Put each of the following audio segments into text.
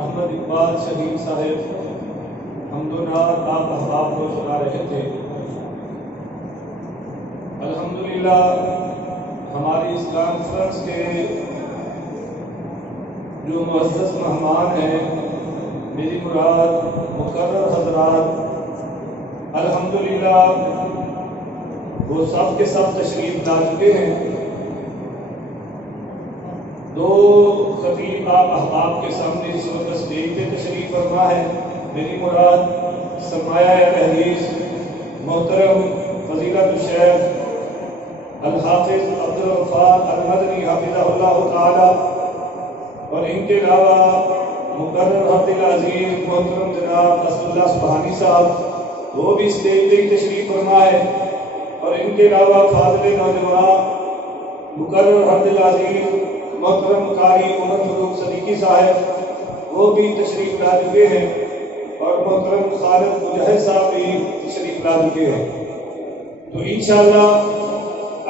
احمد اقبال شہید صاحب حمد و نعت آپ احباب کو سنا رہے تھے۔ الحمدللہ ہماری اس کانفرنس کے جو معزز مہمان ہیں، میری مراد مقرر حضرات، الحمدللہ وہ سب کے سب تشریف لا چکے ہیں۔ دو خطیب آپ احباب کے سامنے اس وقت اسٹیج پہ تشریف فرما ہے۔ میری مراد سرمایہ تحریر محترم فضیلت الشیخ الحافظ عبدالغفار المدنی حافظہ اللہ تعالی، اور ان کے علاوہ مقرر عبدالعزیز محترم جناب اسد اللہ سبحانی صاحب، وہ بھی اسٹیج پہ تشریف فرما ہے، اور ان کے علاوہ فاضل نوجوان مقرر عبدالعزیز محترم قاری عمر فاروق صدیقی صاحب، وہ بھی تشریف لا چکے ہیں، اور محترم خالد مجاہد صاحب بھی تشریف لا چکے ہیں۔ تو انشاءاللہ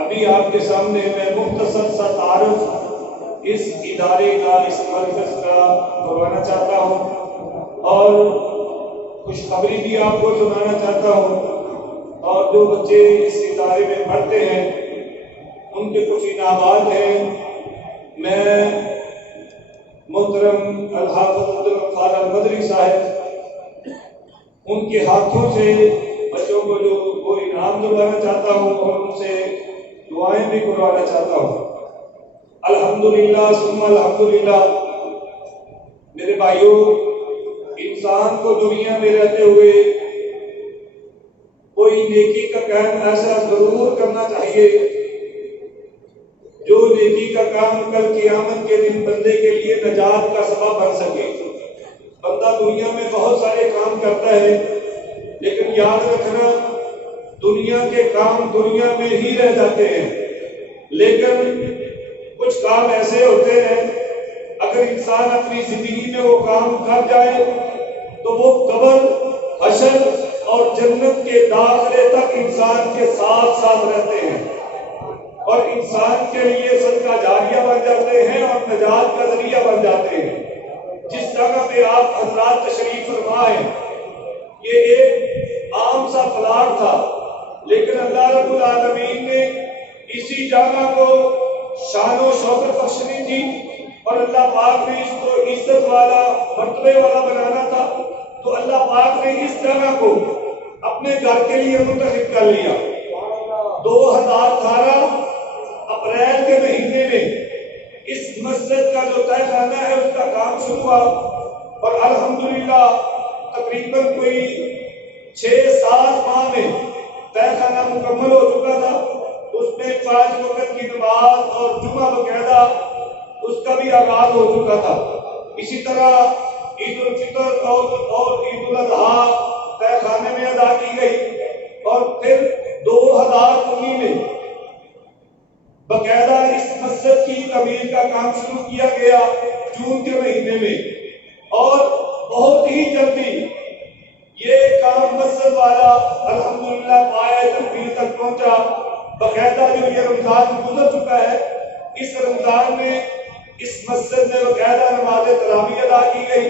ابھی آپ کے سامنے میں مختصر سا تعارف اس ادارے کا، اس مرکز کا کروانا چاہتا ہوں، اور خوشخبری بھی آپ کو سنانا چاہتا ہوں، اور جو بچے اس ادارے میں پڑھتے ہیں ان کے کچھ انعامات ہیں۔ میں محترم الحافظ عبدالغفار المدنی صاحب ان کے ہاتھوں سے بچوں کو جو وہ انعام دلوانا چاہتا ہوں، اور ان سے دعائیں بھی کروانا چاہتا ہوں۔ الحمدللہ ثم الحمدللہ میرے بھائیوں، انسان کو دنیا میں رہتے ہوئے کوئی نیکی کا کام ایسا ضرور کرنا چاہیے جو نیکی کا کام کل قیامت کے دن بندے کے لیے نجات کا سبب بن سکے۔ بندہ دنیا میں بہت سارے کام کرتا ہے، لیکن یاد رکھنا دنیا کے کام دنیا میں ہی رہ جاتے ہیں، لیکن کچھ کام ایسے ہوتے ہیں اگر انسان اپنی زندگی میں وہ کام کر جائے تو وہ قبر، حشر اور جنت کے داخلے تک انسان کے ساتھ ساتھ رہتے ہیں، اور انسان کے لیے صدقہ جاریہ بن جاتے ہیں اور نجات کا ذریعہ بن جاتے ہیں۔ جس جگہ پہ آپ حضرات تشریف فرما ہیں، یہ ایک عام سا پلاٹ تھا، لیکن اللہ رب العالمین نے اسی جگہ کو شان و شوکت بخشنی تھی، اور اللہ پاک نے اس کو عزت والا، مرتبے والا بنانا تھا، تو اللہ پاک نے اس جگہ کو اپنے گھر کے لیے منتخب کر لیا۔ 2018 اپریل کے مہینے میں اس مسجد کا جو تہہ خانہ ہے اس کا کام شروع ہوا، اور الحمدللہ تقریباً کوئی 6-7 ماہ میں تہہ خانہ مکمل ہو چکا تھا۔ اس میں 5 وقت کی نماز اور جمعہ باقاعدہ اس کا بھی آغاز ہو چکا تھا۔ اسی طرح عید الفطر اور عید الاضحیٰ تہہ خانے میں ادا کی گئی، اور پھر 2019 میں باقاعدہ اس مسجد کی تعمیر کا کام شروع کیا گیا جون کے مہینے میں، اور بہت ہی جلدی یہ کام مسجد والا الحمدللہ پائے تکمیل تک پہنچا۔ باقاعدہ جو یہ رمضان گزر چکا ہے، اس رمضان میں اس مسجد میں باقاعدہ نماز تراویح ادا کی گئی،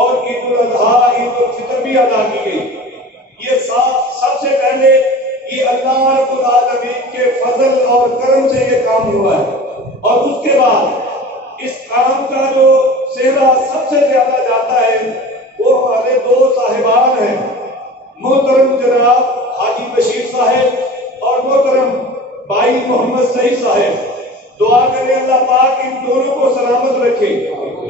اور عید الاضحیٰ، عید الفطر بھی ادا کی گئی۔ یہ سب سے پہلے یہ اللہ رب العالمین کے فضل اور کرم سے یہ کام ہوا ہے، اور اس کے بعد اس کام کا جو سہرا سب سے زیادہ جاتا ہے وہ ہمارے 2 صاحبان ہیں، محترم جناب حاجی بشیر صاحب اور محترم بھائی محمد سعید صاحب۔ دعا کریں اللہ پاک ان دونوں کو سلامت رکھے،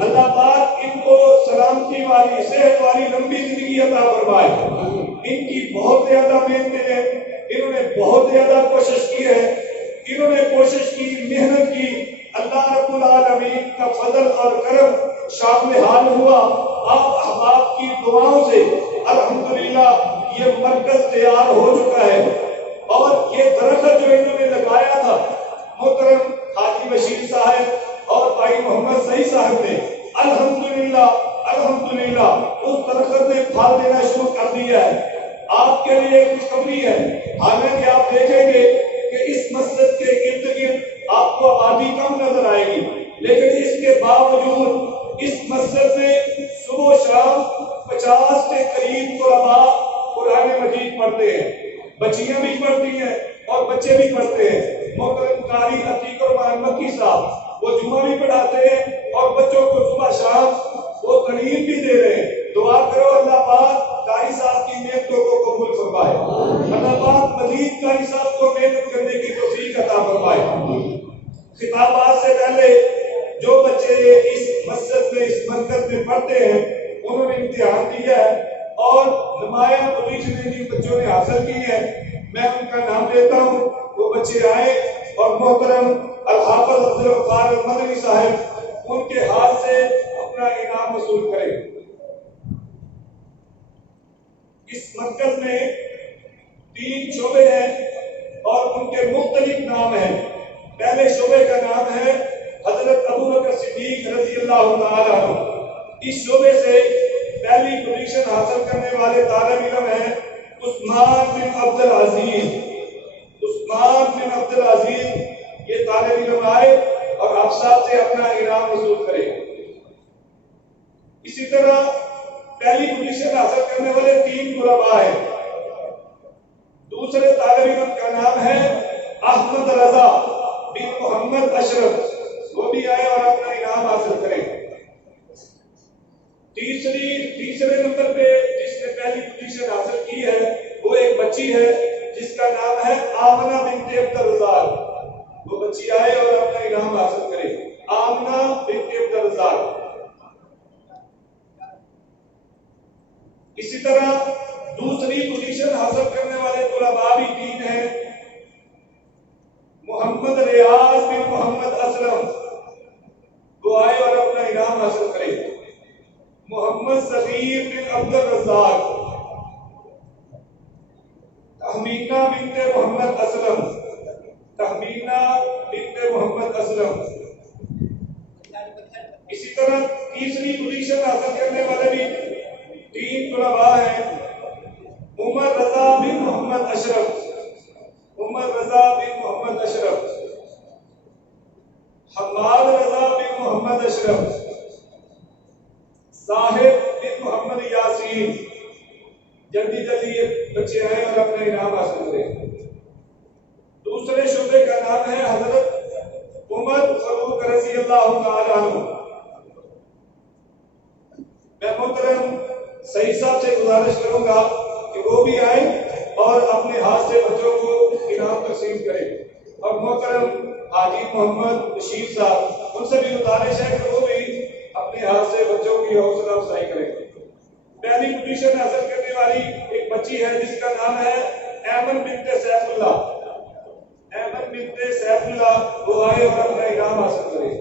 اللہ پاک ان کو سلامتی والی، صحت والی لمبی زندگی عطا فرمائے۔ ان کی بہت زیادہ محنتیں ہیں، انہوں نے بہت زیادہ کوشش کی ہے، انہوں نے کوشش کی، محنت کی، اللہ رب العالمین کا فضل اور کرم شامل حال ہوا۔ آپ احباب کی دعاؤں سے الحمدللہ یہ مرکز تیار ہو چکا ہے، اور یہ درخت جو انہوں نے لگایا تھا محترم حاجی بشیر صاحب اور بھائی محمد سعید صاحب نے، الحمدللہ اس درخت نے پھل دینا شروع کر دیا ہے۔ آپ کے لیے خوشخبری ہے، حالانکہ آپ دیکھیں گے کہ اس مسجد کے ارد گرد آپ کو آبادی کم نظر آئے گی، لیکن اس کے باوجود اس مسجد میں صبح و شام 50 کے قریب طلباء قرآن مجید پڑھتے ہیں، بچیاں بھی پڑھتی ہیں اور بچے بھی پڑھتے ہیں۔ محترم قاری عتیق الرحمان مکی صاحب وہ جمعہ بھی پڑھاتے ہیں اور بچوں کو صبح شام وہ تعلیم بھی دے رہے ہیں۔ دعا کرو اللہ پاک قاری صاحب کی محنتوں کو قبول فرمائے، اللہ پاک مزید قاری صاحب کو محنت کرنے کی توفیق عطا فرمائے۔ خطابات سے پہلے جو بچے اس مسجد میں اس مرکز میں پڑھتے ہیں انہوں نے امتحان دیا ہے اور نمایاں پوزیشنیں جن بچوں نے حاصل کی ہے، میں ان کا نام لیتا ہوں، وہ بچے آئے اور محترم الحافظ عبدالغفار المدنی صاحب ان کے ہاتھ سے اپنا انعام وصول کریں۔ اس مرکز میں 3 شعبے ہیں اور ان کے مختلف نام ہیں۔ پہلے شعبے کا نام ہے حضرت ابوبکر صدیق رضی اللہ تعالیٰ عنہ۔ اس شعبے سے پہلی پوزیشن حاصل کرنے والے طالب علم ہیں عثمان بن عبد العزیز۔ عثمان بن عبد العزیز یہ طالب علم آئے اور آپ صاحب سے اپنا انعام وصول کرے۔ اسی طرح پہلی پوزیشن حاصل کرنے والے 3 طلباء ہیں۔ دوسرے طالب علم کا نام ہے احمد رضا بن محمد اشرف، وہ بھی آئے اور اپنا انعام حاصل کریں۔ تیسرے نمبر پہ جس نے پہلی پوزیشن حاصل کی ہے وہ ایک بچی ہے جس کا نام ہے آمنہ بنت عبد الرزاق، وہ بچی آئے اور اپنا انعام حاصل کرے۔ آمنہ بنت عبد الرزاق۔ اسی طرح دوسری پوزیشن حاصل کرنے والے طلباء بھی 3 ہیں۔ محمد ریاض بن محمد اسلم، وہ آئے اور اپنا انعام حاصل کرے۔ محمد صغیر بن عبد الرزاق، تحمینہ بنت محمد اسلم، تحمینہ بنت محمد اسلم۔ اسی طرح تیسری پوزیشن حاصل کرنے والے بھی 3 طلباء ہیں۔ عمر رضا بن محمد اشرف، عمر رضا بن محمد اشرف، حماد رضا بن محمد اشرف، صاحب بن محمد یاسین۔ جلدی یہ بچے آئے اور اپنا انعام حاصل کریں۔ دوسرے شعبے کا نام ہے حضرت عمر فاروق رضی اللہ تعالیٰ عنہ۔ میں محترم سعید صاحب سے گزارش کروں گا کہ وہ بھی آئیں اور اپنے ہاتھ سے بچوں کو انعام تقسیم کریں، اور محترم حاجی محمد بشیر صاحب ان سے بھی گزارش ہے کہ وہ بھی اپنے ہاتھ سے بچوں کی حوصلہ افزائی کریں۔ پہلی پوزیشن حاصل کرنے والی ایک بچی ہے جس کا نام ہے ایمن بنت سیف اللہ، ایمن بنت سیف اللہ، وہ آئے اور اپنا انعام حاصل کرے۔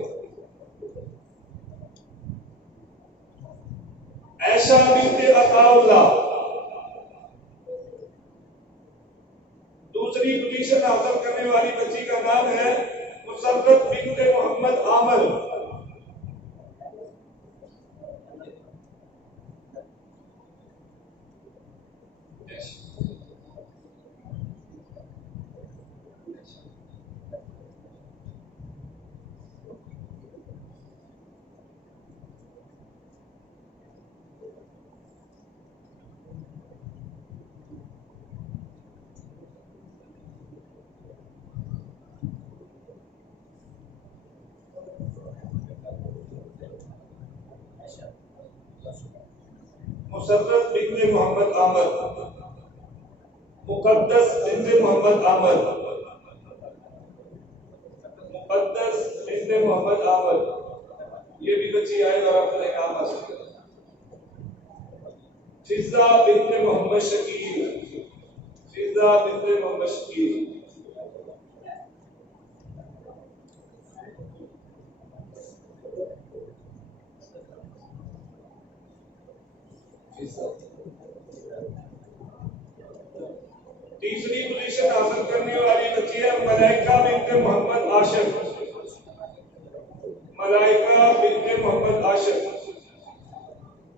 عائشہ بنت عطا اللہ، دوسری پوزیشن حاصل کرنے والی بچی کا نام ہے مسرت بنت محمد عامر۔ مسرت بنت محمد عامر، مقدس بنت محمد عامر، مقدس بنت محمد عامر، یہ بھی بچی آئے اور اپنا انعام حاصل کرے۔ فضا بنت محمد شکیل، فضا بنت محمد شکیل، تیسری پوزیشن حاصل کرنے والی بچی ہے ملائکہ بنت محمد عاشق، ملائکہ بنت محمد عاشق۔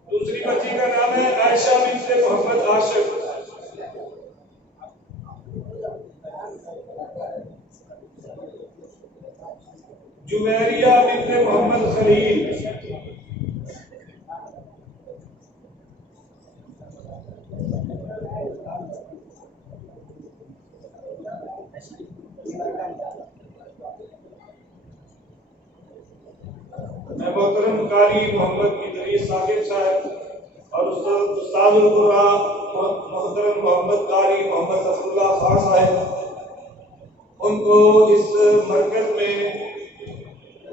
دوسری بچی کا نام ہے عائشہ بنت محمد عاشق۔ جویریہ بنت محمد خلیل، محترم قاری محمد ادریس ثاقب صاحب اور استاد القرآن محترم محمد قاری محمد ظفر اللہ خان صاحب، ان کو اس مرکز میں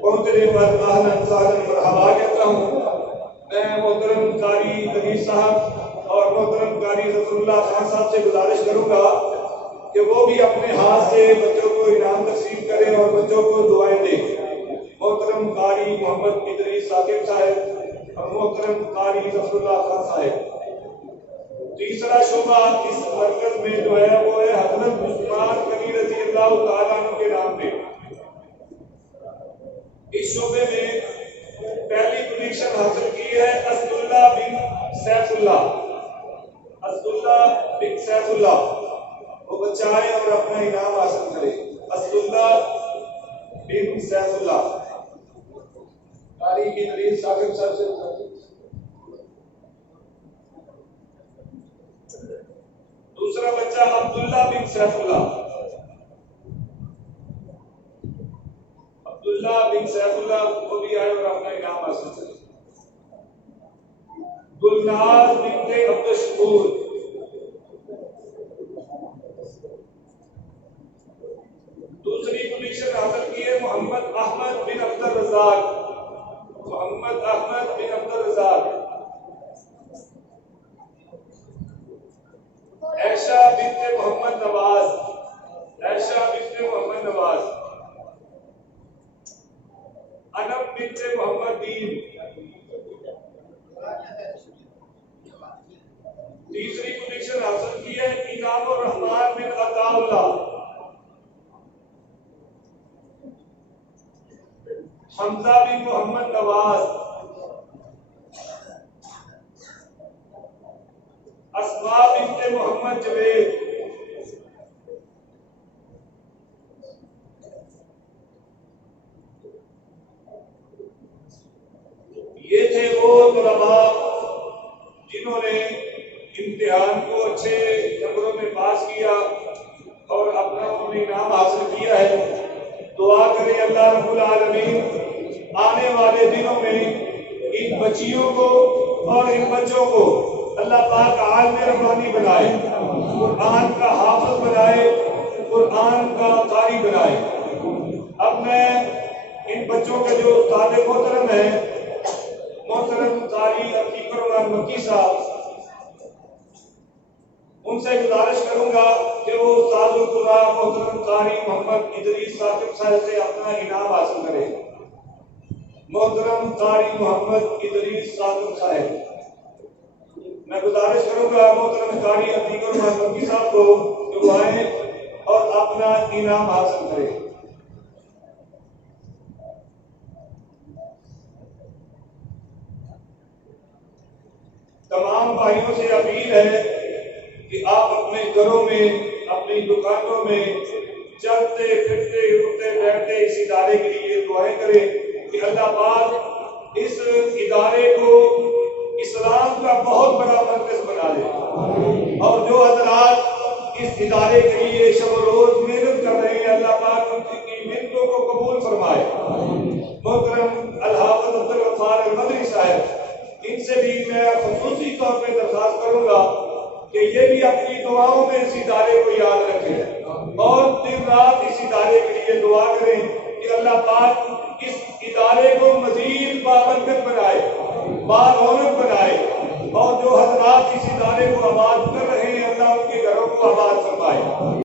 پہنچنے پر اہلاً وسہلاً مرحبا کہتا ہوں۔ میں محترم قاری ادریس صاحب اور محترم قاری ظفر اللہ خان صاحب سے گزارش کروں گا کہ وہ بھی اپنے ہاتھ سے بچوں کو انعام تقسیم کریں اور بچوں کو دعائیں دیں۔ محترم قاری محمد ادریس ثاقب صاحب اور محترم قاری ظفر اللہ خان صاحب۔ تیسرا شعبہ اس مرکز میں جو ہے وہ ہے حضرت عثمان غنی رضی اللہ تعالیٰ عنہ کے نام پہ۔ اس شعبے میں پہلی پوزیشن حاصل کی ہے اسداللہ بن سیف اللہ۔ اسداللہ بن سیف اللہ، وہ بچہ آئے اور اپنا انعام حاصل کرے۔ اسداللہ بن سیف اللہ، قاری کی ادریس ثاقب صاحب سے۔ دوسرا بچہ عبداللہ بن سیف اللہ، عبداللہ بن سیف اللہ وہ بھی آئے اور اپنا انعام حاصل کرے۔ گلناز بنت عبد الشکور، دوسری پوزیشن حاصل کی ہے محمد احمد بن عبد الرزاق، محمد احمد بن عبد الرزاق۔ عائشہ بنت محمد نواز، عائشہ بنت محمد نواز۔ انم بنت محمد دین، تیسری پوزیشن حاصل کی ہے انعام الرحمان بن عطا اللہ۔ حمزہ بن محمد نواز، اسماء بنت محمد جوید۔ یہ تھے وہ طلباء جنہوں نے امتحان کو اچھے نمبروں میں پاس کیا اور اپنا انعام حاصل کیا ہے۔ دعا کریں اللہ رب العالمین آنے والے دنوں میں ان بچیوں کو اور ان بچوں کو اللہ پاک عالم ربانی بنائے، قرآن کا حافظ بنائے، قرآن کا قاری بنائے۔ اب میں ان بچوں کے جو استاد محترم ہیں، محترم قاری عتیق الرحمن مکی صاحب، ان سے گزارش کروں گا کہ وہ استاد القرآن محترم قاری محمد ادریس ثاقب صاحب سے اپنا انعام حاصل کرے۔ محترم قاری محمد ادریس ثاقب صاحب، میں گزارش کروں گا محترم قاری عتیق الرحمن مکی صاحب کو کہ وہ آئیں اور اپنا انعام حاصل کرے۔ تمام بھائیوں سے اپیل ہے کہ آپ اپنے گھروں میں، اپنی دکانوں میں چلتے پھرتے اٹھتے بیٹھتے اس ادارے کے لیے دعائیں کریں کہ اللہ پاک اس ادارے کو اسلام کا بہت بڑا مرکز بنا دے، اور جو حضرات اس ادارے کے لیے شب و روز محنت کر رہے ہیں اللہ پاک ان کی محنتوں کو قبول فرمائے۔ محترم الحافظ عبد الغفار المدنی صاحب، ان سے بھی میں خصوصی طور پہ درخواست کروں گا کہ یہ بھی اپنی دعاؤں میں اس ادارے کو یاد رکھیں اور دن رات اس ادارے کے لیے دعا کریں کہ اللہ پاک اس ادارے کو مزید بابرکت بنائے، بارونق بنائے، اور جو حضرات اس ادارے کو آباد کر رہے ہیں اللہ ان کے گھروں کو آباد فرمائے۔